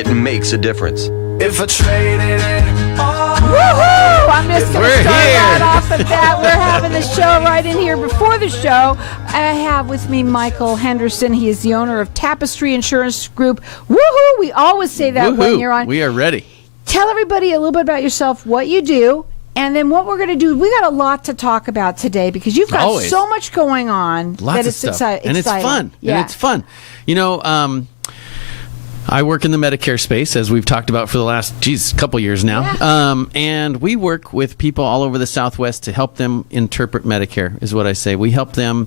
It makes a difference. If I traded it all. Woohoo! I'm just going to start right here. off of that. We're having the show right in here. Before the show, I have with me Michael Henderson. He is the owner of Tapestry Insurance Group. Woohoo! We always say that when you're on. We are ready. Tell everybody a little bit about yourself, what you do, and then what we're going to do. We got a lot to talk about today because you've got Always. so much going on. Lots that of it's stuff. And it's fun. Yeah. And it's fun. You know, I work in the Medicare space, as we've talked about for the last, couple years now. Yeah. And we work with people all over the Southwest to help them interpret Medicare, is what I say. We help them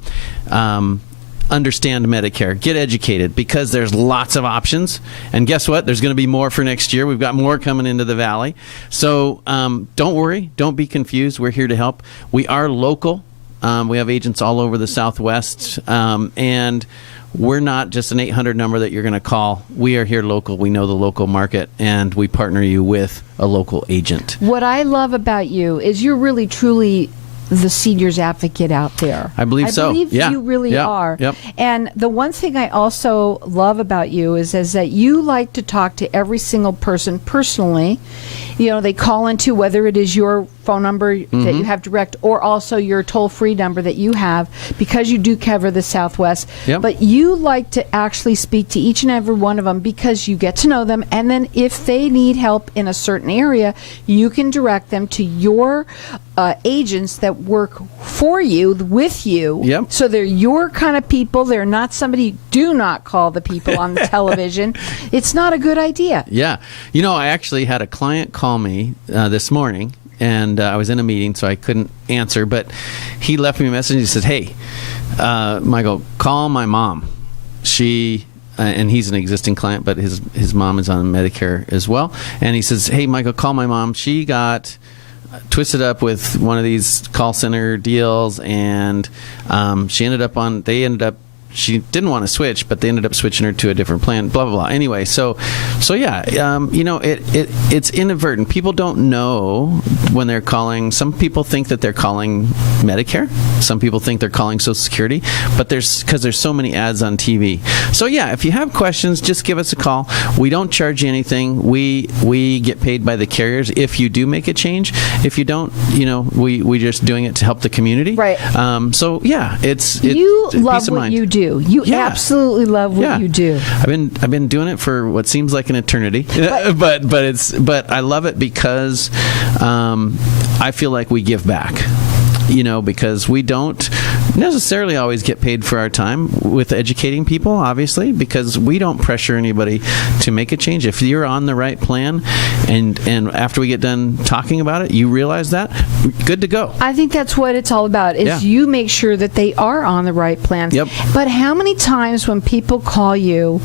understand Medicare, get educated, because there's lots of options. And guess what? There's going to be more for next year. We've got more coming into the Valley. So don't worry. Don't be confused. We're here to help. We are local. We have agents all over the Southwest. And we're not just an 800 number that you're going to call. We are here local. We know the local market, and we partner you with a local agent. What I love about you is you're really, truly the seniors advocate out there. I believe so. I believe Yeah. you really Yeah. are. Yep. And the one thing I also love about you is that you like to talk to every single person personally. You know, they call into whether it is your phone number that you have direct or also your toll-free number that you have, because you do cover the Southwest. Yep. But you like to actually speak to each and every one of them because you get to know them. And then if they need help in a certain area, you can direct them to your agents that work for you, with you. Yep. So they're your kind of people. They're not somebody. Do not call the people on the television. It's not a good idea. Yeah. You know, I actually had a client call me this morning, and I was in a meeting, so I couldn't answer, but he left me a message. He said, hey, Michael, call my mom. She... and he's an existing client, but his mom is on Medicare as well. And he says, hey, Michael, call my mom. She got twisted up with one of these call center deals, and she didn't want to switch, but they ended up switching her to a different plan, blah, blah, blah. Anyway, so yeah, you know, it's inadvertent. People don't know when they're calling. Some people think that they're calling Medicare. Some people think they're calling Social Security, but because there's so many ads on TV. So yeah, if you have questions, just give us a call. We don't charge you anything. We get paid by the carriers if you do make a change. If you don't, you know, we're just doing it to help the community. Right. So yeah, You it's love peace of what mind. you do. You Yeah. absolutely love what you do. I've been doing it for what seems like an eternity, but I love it because I feel like we give back. You know, because we don't necessarily always get paid for our time with educating people, obviously, because we don't pressure anybody to make a change. If you're on the right plan and after we get done talking about it, you realize that, good to go. I think that's what it's all about, is you make sure that they are on the right plan. Yep. But how many times when people call you,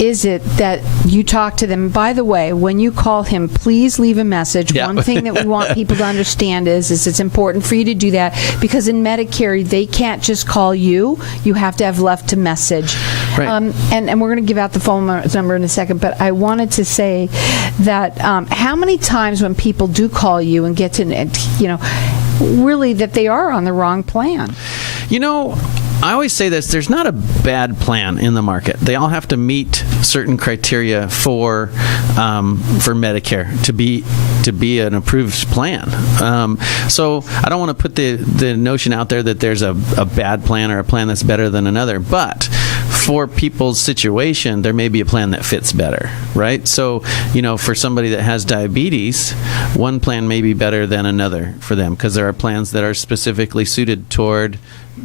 is it that you talk to them? By the way, when you call him, please leave a message. Yeah. One thing that we want people to understand is it's important for you to do that, because in Medicare, they can't just call you. You have to have left a message. Right. And we're going to give out the phone number in a second, but I wanted to say that how many times when people do call you and get to, you know, really that they are on the wrong plan? You know, I always say this: there's not a bad plan in the market. They all have to meet certain criteria for Medicare to be an approved plan. So I don't want to put the notion out there that there's a bad plan or a plan that's better than another. But for people's situation, there may be a plan that fits better, right? So, you know, for somebody that has diabetes, one plan may be better than another for them, because there are plans that are specifically suited toward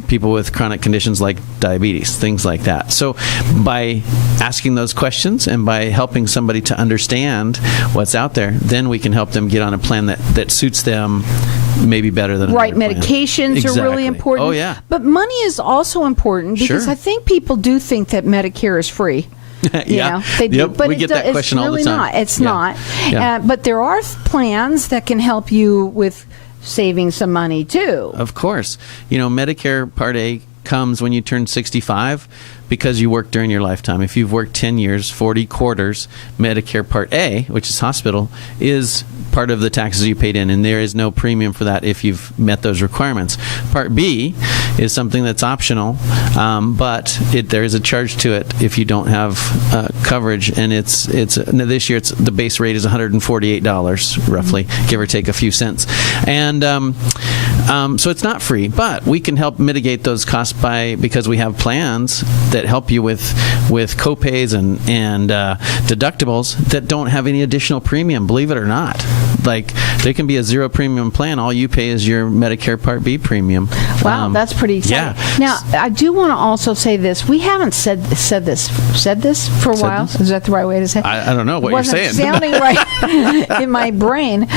people with chronic conditions like diabetes, things like that. So by asking those questions and by helping somebody to understand what's out there, then we can help them get on a plan that suits them maybe better than Right, another plan. medications are really Exactly. important. Oh, yeah. But money is also important, because Sure. I think people do think that Medicare is free. You know, they do, Yep, but we get that question it's all the really time. not. It's Yeah. not. Yeah. But there are plans that can help you with saving some money too. Of course. You know, Medicare Part A comes when you turn 65 because you worked during your lifetime. If you've worked 10 years, 40 quarters, Medicare Part A, which is hospital, is part of the taxes you paid in, and there is no premium for that if you've met those requirements. Part B is something that's optional, but there is a charge to it if you don't have coverage, and it's this year the base rate is $148 roughly, give or take a few cents, and so it's not free, but we can help mitigate those costs because we have plans that help you with copays and deductibles that don't have any additional premium, believe it or not. Like, they can be a zero premium plan. All you pay is your Medicare Part B premium. Wow, that's pretty exciting. Yeah. Now, I do want to also say this. We haven't said this for a while. Is that the right way to say it? I don't know what you're saying. It wasn't sounding right in my brain.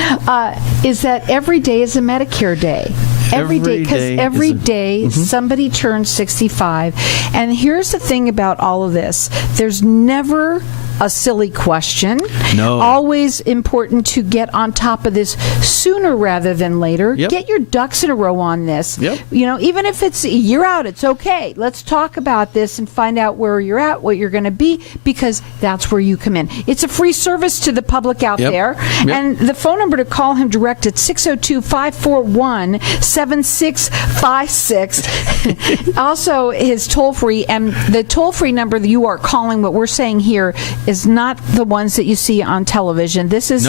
Is that every day is a Medicare day. Every day, because every day somebody turns 65. And here's the thing about all of this. There's never a silly question. No. Always important to get on top of this sooner rather than later. Yep. Get your ducks in a row on this. Yep. Even if it's a year out, it's okay. Let's talk about this and find out where you're at, what you're going to be, because that's where you come in. It's a free service to the public out there. Yep. And the phone number to call him direct at 602-541-7656. Also, his toll-free, and the toll-free number that you are calling, what we're saying here, is not the ones that you see on television. This is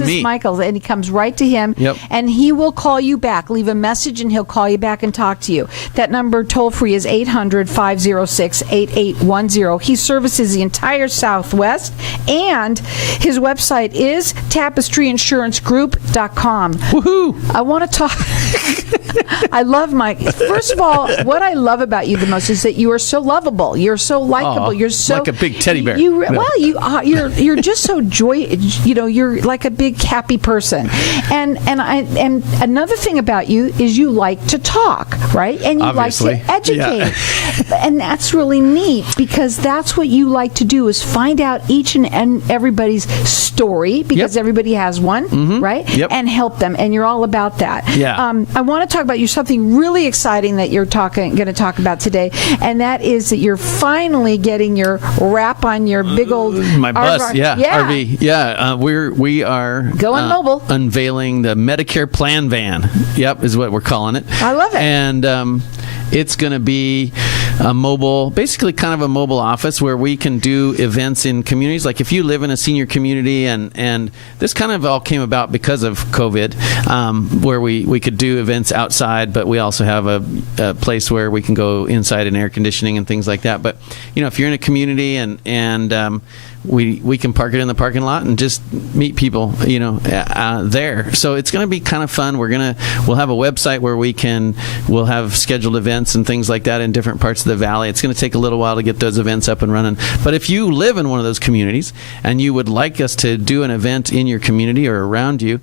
me. Michael's, and he comes right to him, and he will call you back. Leave a message, and he'll call you back and talk to you. That number, toll-free, is 800-506-8810. He services the entire Southwest, and his website is tapestryinsurancegroup.com. Woohoo! I want to talk... I love Mike. First of all, what I love about you the most is that you are so lovable. You're so likable. You're so like a big teddy bear. You're just so you're like a big happy person. And another thing about you is you like to talk, right? And you Obviously. like to educate. Yeah. And that's really neat, because that's what you like to do, is find out each and everybody's story, because everybody has one, right? Yep. And help them. And you're all about that. Yeah. I want to talk about something really exciting that you're going to talk about today, and that is that you're finally getting your wrap on your big old my bus, RV. We are going mobile, unveiling the Medicare Plan Van. Yep, is what we're calling it. I love it. And it's going to be a mobile, basically kind of a mobile office where we can do events in communities. Like if you live in a senior community, and this kind of all came about because of COVID, where we could do events outside, but we also have a place where we can go inside in air conditioning and things like that. But, if you're in a community and we can park it in the parking lot and just meet people, there. So it's going to be kind of fun. We'll have a website where we'll have scheduled events and things like that in different parts of the valley. It's going to take a little while to get those events up and running. But if you live in one of those communities and you would like us to do an event in your community or around you,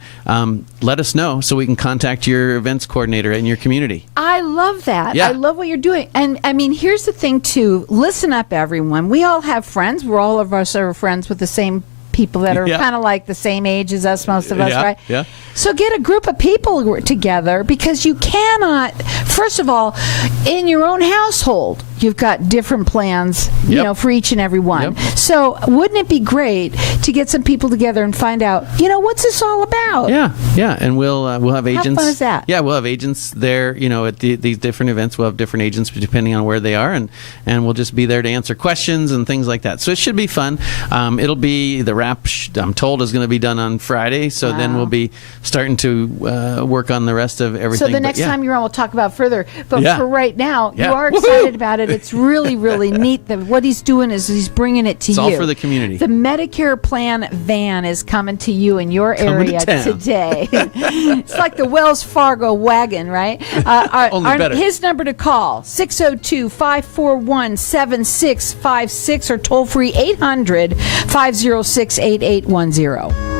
let us know so we can contact your events coordinator in your community. I love that. Yeah. I love what you're doing. And I mean, here's the thing too. Listen up, everyone. We all have friends. All of us are friends with the same people that are kind of like the same age as us, most of us, right? Yeah. So get a group of people together, because you cannot, first of all, in your own household, you've got different plans, for each and every one. Yep. So wouldn't it be great to get some people together and find out, what's this all about? Yeah. And we'll have agents. How fun is that? Yeah, we'll have agents there, at these different events. We'll have different agents depending on where they are, and we'll just be there to answer questions and things like that. So it should be fun. It'll be the wrap, I'm told, is going to be done on Friday, so then we'll be starting to work on the rest of everything. So the next time you're on, we'll talk about further. But for right now, you are Woohoo! excited about it. It's really, really neat. What he's doing is he's bringing it to you. It's all for the community. The Medicare Plan Van is coming to you in your area today. It's like the Wells Fargo wagon, right? Only better. His number to call, 602-541-7656, or toll free 800-506-8810.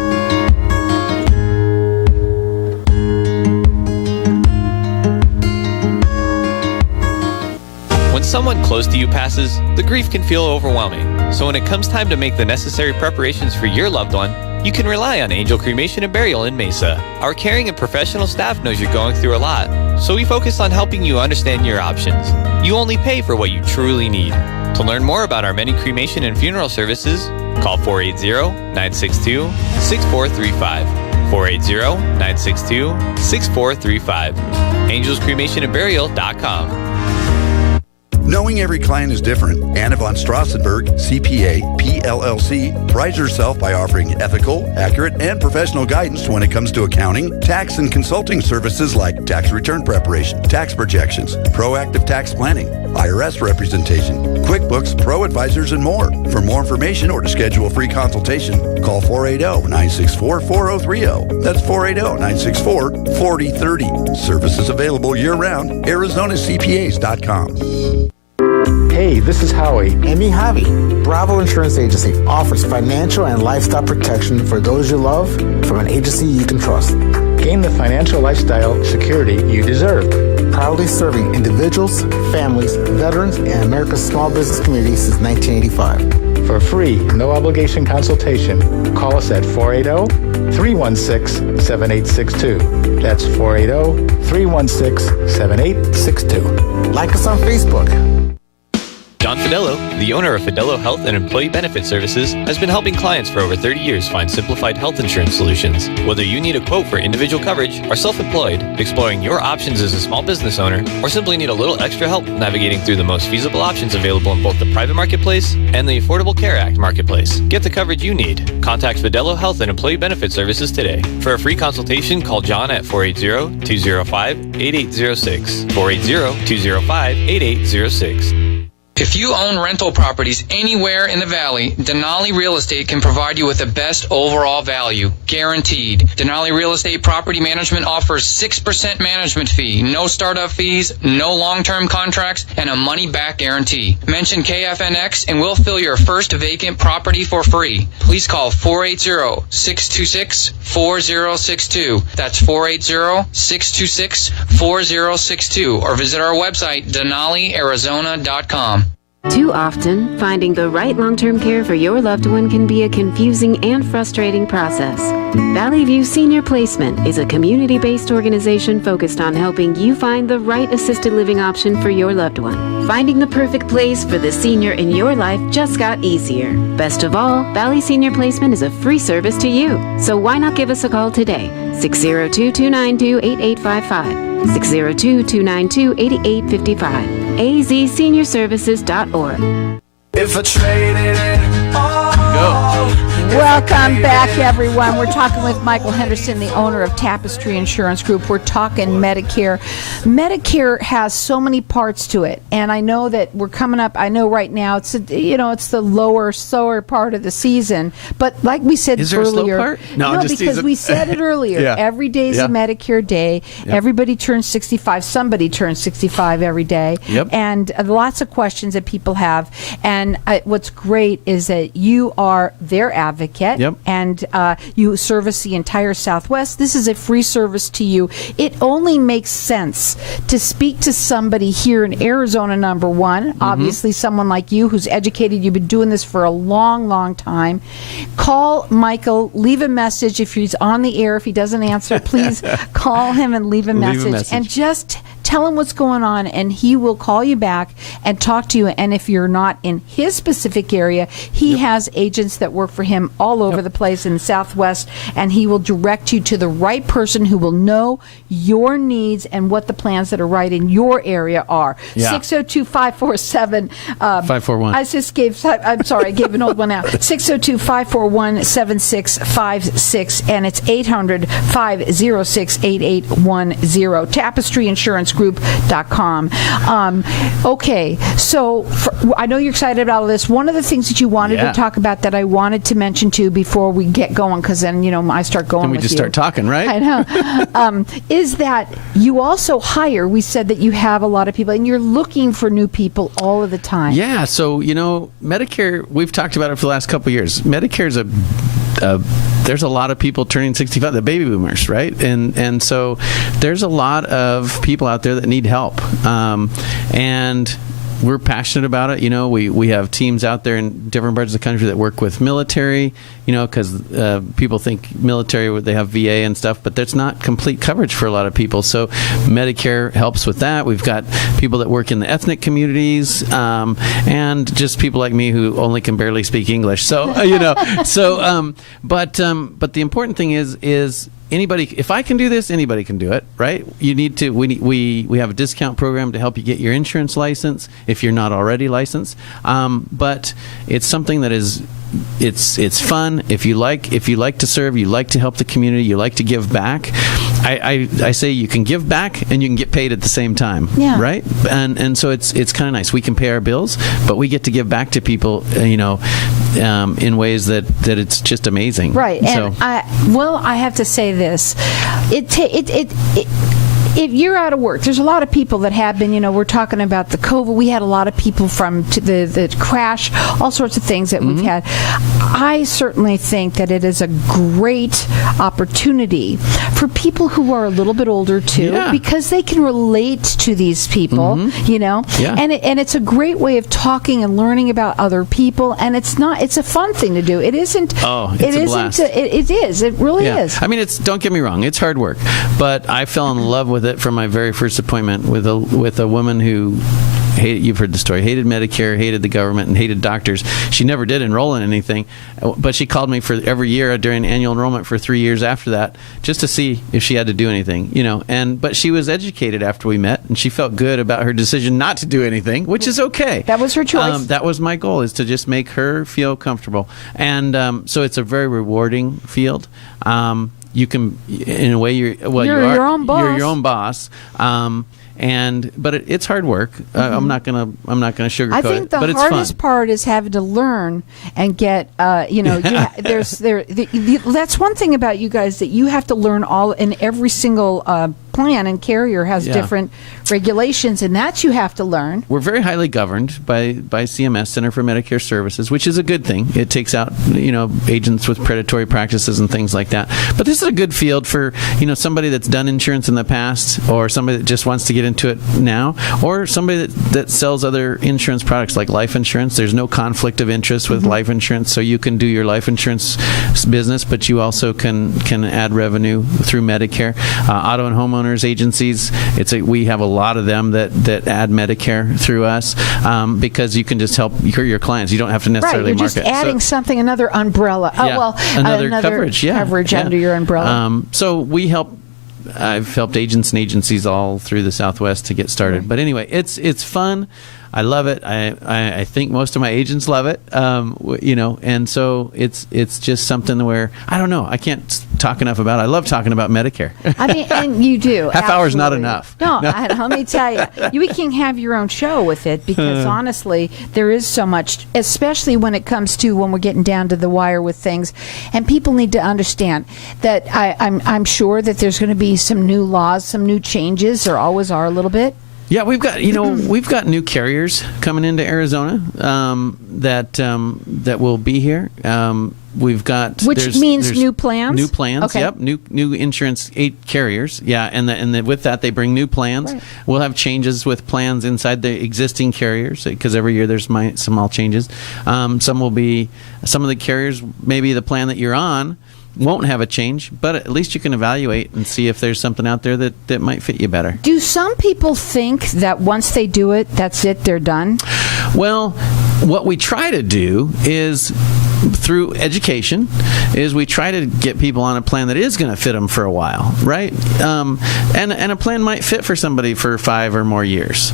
When someone close to you passes, the grief can feel overwhelming. So when it comes time to make the necessary preparations for your loved one, you can rely on Angel Cremation and Burial in Mesa. Our caring and professional staff knows you're going through a lot, so we focus on helping you understand your options. You only pay for what you truly need. To learn more about our many cremation and funeral services, call 480-962-6435. 480-962-6435. AngelsCremationandBurial.com. Knowing every client is different, Anna von Strassenberg, CPA, PLLC, prides herself by offering ethical, accurate, and professional guidance when it comes to accounting, tax, and consulting services like tax return preparation, tax projections, proactive tax planning, IRS representation, QuickBooks, Pro Advisors, and more. For more information or to schedule a free consultation, call 480-964-4030. That's 480-964-4030. Services available year-round. ArizonaCPAs.com. Hey, this is Howie. Amy Javi. Bravo Insurance Agency offers financial and lifestyle protection for those you love from an agency you can trust. Gain the financial lifestyle security you deserve. Proudly serving individuals, families, veterans, and America's small business community since 1985. For free, no obligation consultation, call us at 480-316-7862. That's 480-316-7862. Like us on Facebook. John Fidello, the owner of Fidello Health and Employee Benefit Services, has been helping clients for over 30 years find simplified health insurance solutions. Whether you need a quote for individual coverage, are self-employed, exploring your options as a small business owner, or simply need a little extra help navigating through the most feasible options available in both the private marketplace and the Affordable Care Act marketplace, get the coverage you need. Contact Fidello Health and Employee Benefit Services today. For a free consultation, call John at 480-205-8806. 480-205-8806. If you own rental properties anywhere in the Valley, Denali Real Estate can provide you with the best overall value, guaranteed. Denali Real Estate Property Management offers 6% management fee, no startup fees, no long-term contracts, and a money-back guarantee. Mention KFNX and we'll fill your first vacant property for free. Please call 480-626-4062. That's 480-626-4062, or visit our website, DenaliArizona.com. Too often, finding the right long-term care for your loved one can be a confusing and frustrating process. Valley View Senior Placement is a community-based organization focused on helping you find the right assisted living option for your loved one. Finding the perfect place for the senior in your life just got easier. Best of all, Valley Senior Placement is a free service to you. So why not give us a call today? 602-292-8855. 602-292-8855. azseniorservices.org. If I traded it all. Welcome back, everyone. We're talking with Michael Henderson, the owner of Tapestry Insurance Group. We're talking Medicare. Medicare has so many parts to it, and I know that we're coming up. I know right now it's it's the slower part of the season. But like we said Is there earlier, a slow part? no, because we said it earlier. Yeah. Every day is a Medicare day. Yep. Everybody turns 65. Somebody turns 65 every day. Yep. And lots of questions that people have. And what's great is that you are their advocate. Yep. And you service the entire Southwest. This is a free service to you. It only makes sense to speak to somebody here in Arizona, number one. Obviously, someone like you who's educated. You've been doing this for a long, long time. Call Michael. Leave a message. If he's on the air, if he doesn't answer, please call him and leave a message. And just tell him what's going on, and he will call you back and talk to you. And if you're not in his specific area, he has agents that work for him all over the place in the Southwest, and he will direct you to the right person who will know your needs and what the plans that are right in your area are. 602-547 541. I just gave, I'm sorry, I gave an old one out. 602-541-7656, and it's 800-506-8810. TapestryInsuranceGroup.com. Okay, so I know you're excited about all this. One of the things that you wanted to talk about that I wanted to mention to before we get going, because then I start going. Then we with just you. start talking, right? I know. Is that you also hire? We said that you have a lot of people, and you're looking for new people all of the time. Yeah. So Medicare. We've talked about it for the last couple of years. Medicare's there's a lot of people turning 65, the baby boomers, right? And so there's a lot of people out there that need help, and we're passionate about it. We have teams out there in different parts of the country that work with military, because people think military, they have VA and stuff, but that's not complete coverage for a lot of people. So Medicare helps with that. We've got people that work in the ethnic communities, and just people like me who only can barely speak English. So, but the important thing is anybody, if I can do this, anybody can do it, right? You need to, we have a discount program to help you get your insurance license if you're not already licensed. But it's something that is, it's fun. If you like to serve, you like to help the community, you like to give back. I say you can give back and you can get paid at the same time, right? And so it's kind of nice. We can pay our bills, but we get to give back to people, in ways that it's just amazing. Right. So, and I have to say this. If you're out of work, there's a lot of people that have been, we're talking about the COVID. We had a lot of people from the crash, all sorts of things that we've had. I certainly think that it is a great opportunity for people who are a little bit older too, because they can relate to these people, and it's a great way of talking and learning about other people. And it's a fun thing to do. It isn't. Oh, it's a blast. It is. It really is. I mean, don't get me wrong. It's hard work, but I fell in love with it from my very first appointment with a woman who you've heard the story, hated Medicare, hated the government, and hated doctors. She never did enroll in anything, but she called me for every year during annual enrollment for 3 years after that, just to see if she had to do anything, but she was educated after we met, and she felt good about her decision not to do anything, which is okay. That was her choice. That was my goal, is to just make her feel comfortable. And so it's a very rewarding field. You can, in a way, you're your own boss. You're your own boss. But it's hard work. I'm not gonna sugarcoat it. I think the hardest part is having to learn and get. That's one thing about you guys, that you have to learn all in every single plan, and carrier has different regulations, and that you have to learn. We're very highly governed by CMS, Center for Medicare Services, which is a good thing. It takes out agents with predatory practices and things like that. But this is a good field for somebody that's done insurance in the past, or somebody that just wants to get into it now, or somebody that sells other insurance products like life insurance. There's no conflict of interest with life insurance, so you can do your life insurance business, but you also can add revenue through Medicare. Auto and homeowners agencies, we have a lot of them that add Medicare through us, because you can just help your clients. You don't have to necessarily market. Right, you're just adding something, another umbrella. Another coverage. Coverage under your umbrella. So we help. I've helped agents and agencies all through the Southwest to get started. But anyway, it's fun. I love it. I think most of my agents love it. And so it's just something where, I don't know, I can't talk enough about it. I love talking about Medicare. I mean, and you do. Half hour's not enough. No, let me tell you, we can have your own show with it, because honestly, there is so much, especially when it comes to when we're getting down to the wire with things, and people need to understand that I'm sure that there's going to be some new laws, some new changes. There always are a little bit. Yeah, we've got new carriers coming into Arizona that will be here. We've got which means new plans. New plans. Okay. Yep. New insurance carriers. Yeah, and with that they bring new plans. Right. We'll have changes with plans inside the existing carriers, because every year there's some small changes. Some of the carriers, maybe the plan that you're on won't have a change, but at least you can evaluate and see if there's something out there that might fit you better. Do some people think that once they do it, that's it, they're done? Well, what we try to do is, through education, is we try to get people on a plan that is going to fit them for a while, right? And a plan might fit for somebody for 5 or more years.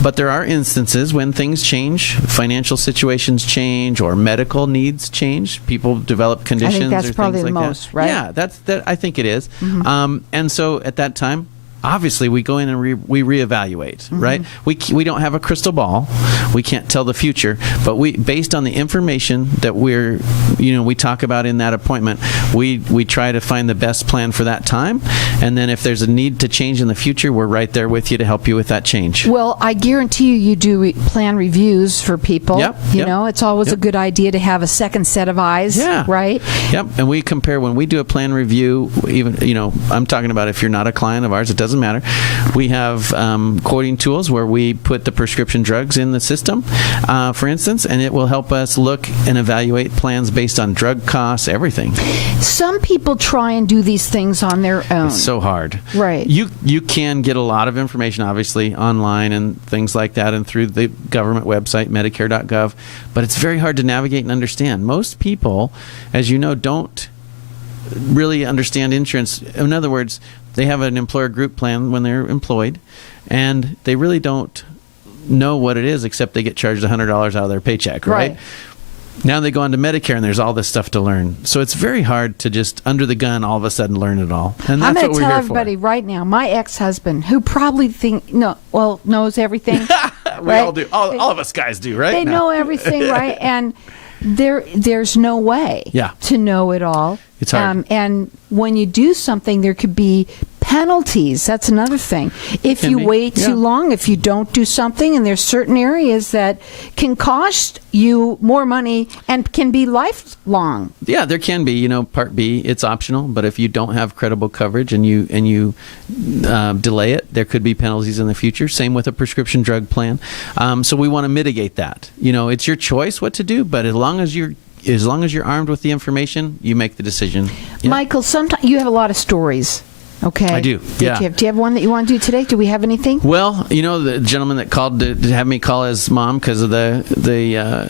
But there are instances when things change, financial situations change, or medical needs change. People develop conditions. I think that's or probably things the like most, that. right? Yeah, I think it is. And so at that time, obviously, we go in and we reevaluate, right? We don't have a crystal ball. We can't tell the future, but based on the information that we talk about in that appointment, we try to find the best plan for that time. And then if there's a need to change in the future, we're right there with you to help you with that change. Well, I guarantee you do plan reviews for people. Yep. It's always a good idea to have a second set of eyes, right? Yep. And we compare when we do a plan review, even, I'm talking about if you're not a client of ours, it doesn't doesn't matter. We have quoting tools where we put the prescription drugs in the system, for instance, and it will help us look and evaluate plans based on drug costs, everything. Some people try and do these things on their own. It's so hard. Right. You can get a lot of information, obviously, online and things like that, and through the government website, Medicare.gov, but it's very hard to navigate and understand. Most people, as you know, don't really understand insurance. In other words, they have an employer group plan when they're employed, and they really don't know what it is, except they get charged $100 out of their paycheck, right? Now they go on to Medicare, and there's all this stuff to learn. So it's very hard to just, under the gun, all of a sudden learn it all. And that's I'm what going we're to tell here everybody right now, my ex-husband, who probably knows everything. We all do. All of us guys do, right? They know everything, right? And there's no way to know it all. It's hard. And when you do something, there could be penalties. That's another thing. If you wait too long, if you don't do something, and there's certain areas that can cost you more money and can be lifelong. Yeah, there can be. Part B, it's optional, but if you don't have credible coverage and you delay it, there could be penalties in the future. Same with a prescription drug plan. So we want to mitigate that. It's your choice what to do, but as long as you're armed with the information, you make the decision. Yeah. Michael, sometimes you have a lot of stories. Okay. I do. Yeah. Do you have one that you want to do today? Do we have anything? Well, the gentleman that called to have me call his mom because of she got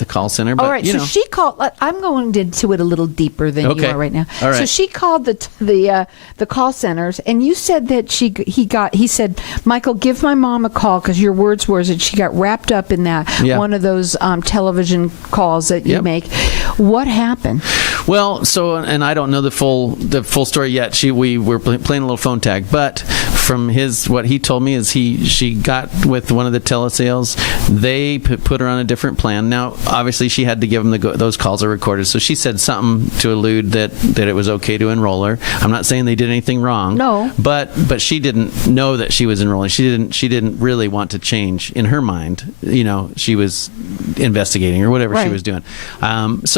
the call center. But, all right. So she called. I'm going into it a little deeper than you are right now. All right. So she called the call centers, and you said that he said, Michael, give my mom a call, because your words were that she got wrapped up in that one of those television calls that you make. What happened? Well, and I don't know the full story yet. We were playing a little phone tag, but from what he told me is she got with one of the telesales. They put her on a different plan. Now, obviously, she had to give them those calls are recorded. So she said something to allude that it was okay to enroll her. I'm not saying they did anything wrong. No. But she didn't know that she was enrolling. She didn't really want to change in her mind. She was investigating or whatever she was doing. And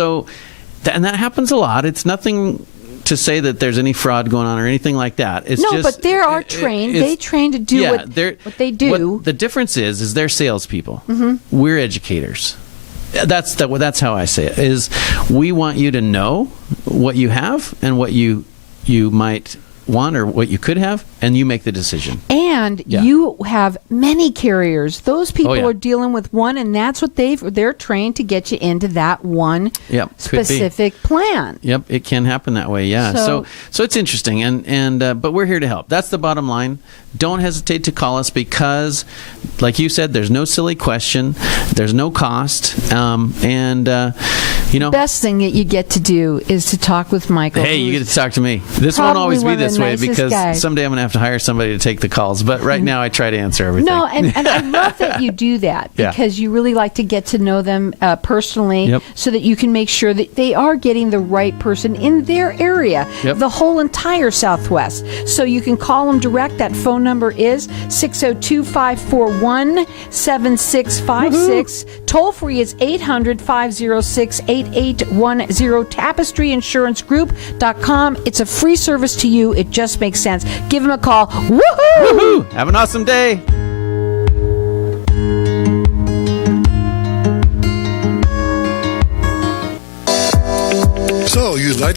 that happens a lot. It's nothing to say that there's any fraud going on or anything like that. It's but they are trained. They train to do what they do. The difference is they're salespeople. Mm-hmm. We're educators. That's how I say it. Is we want you to know what you have and what you might want or what you could have, and you make the decision. And you have many carriers. Those people are dealing with one, and that's what they're trained to get you into that one specific plan. Yep, it can happen that way. Yeah. So it's interesting, and but we're here to help. That's the bottom line. Don't hesitate to call us, because, like you said, there's no silly question, there's no cost, The best thing that you get to do is to talk with Michael. Hey, you get to talk to me. This won't always be this way, because someday I'm going to have to hire somebody to take the calls. But right now, I try to answer everything. No, and I love that you do that, because you really like to get to know them personally, so that you can make sure that they are getting the right person in their area, the whole entire Southwest. So you can call them direct. That phone number is 602-541-7656. Toll free is 800-506-8810. TapestryInsuranceGroup.com. It's a free service to you. It just makes sense. Give them a call. Woohoo! Woohoo! Have an awesome day. So you'd like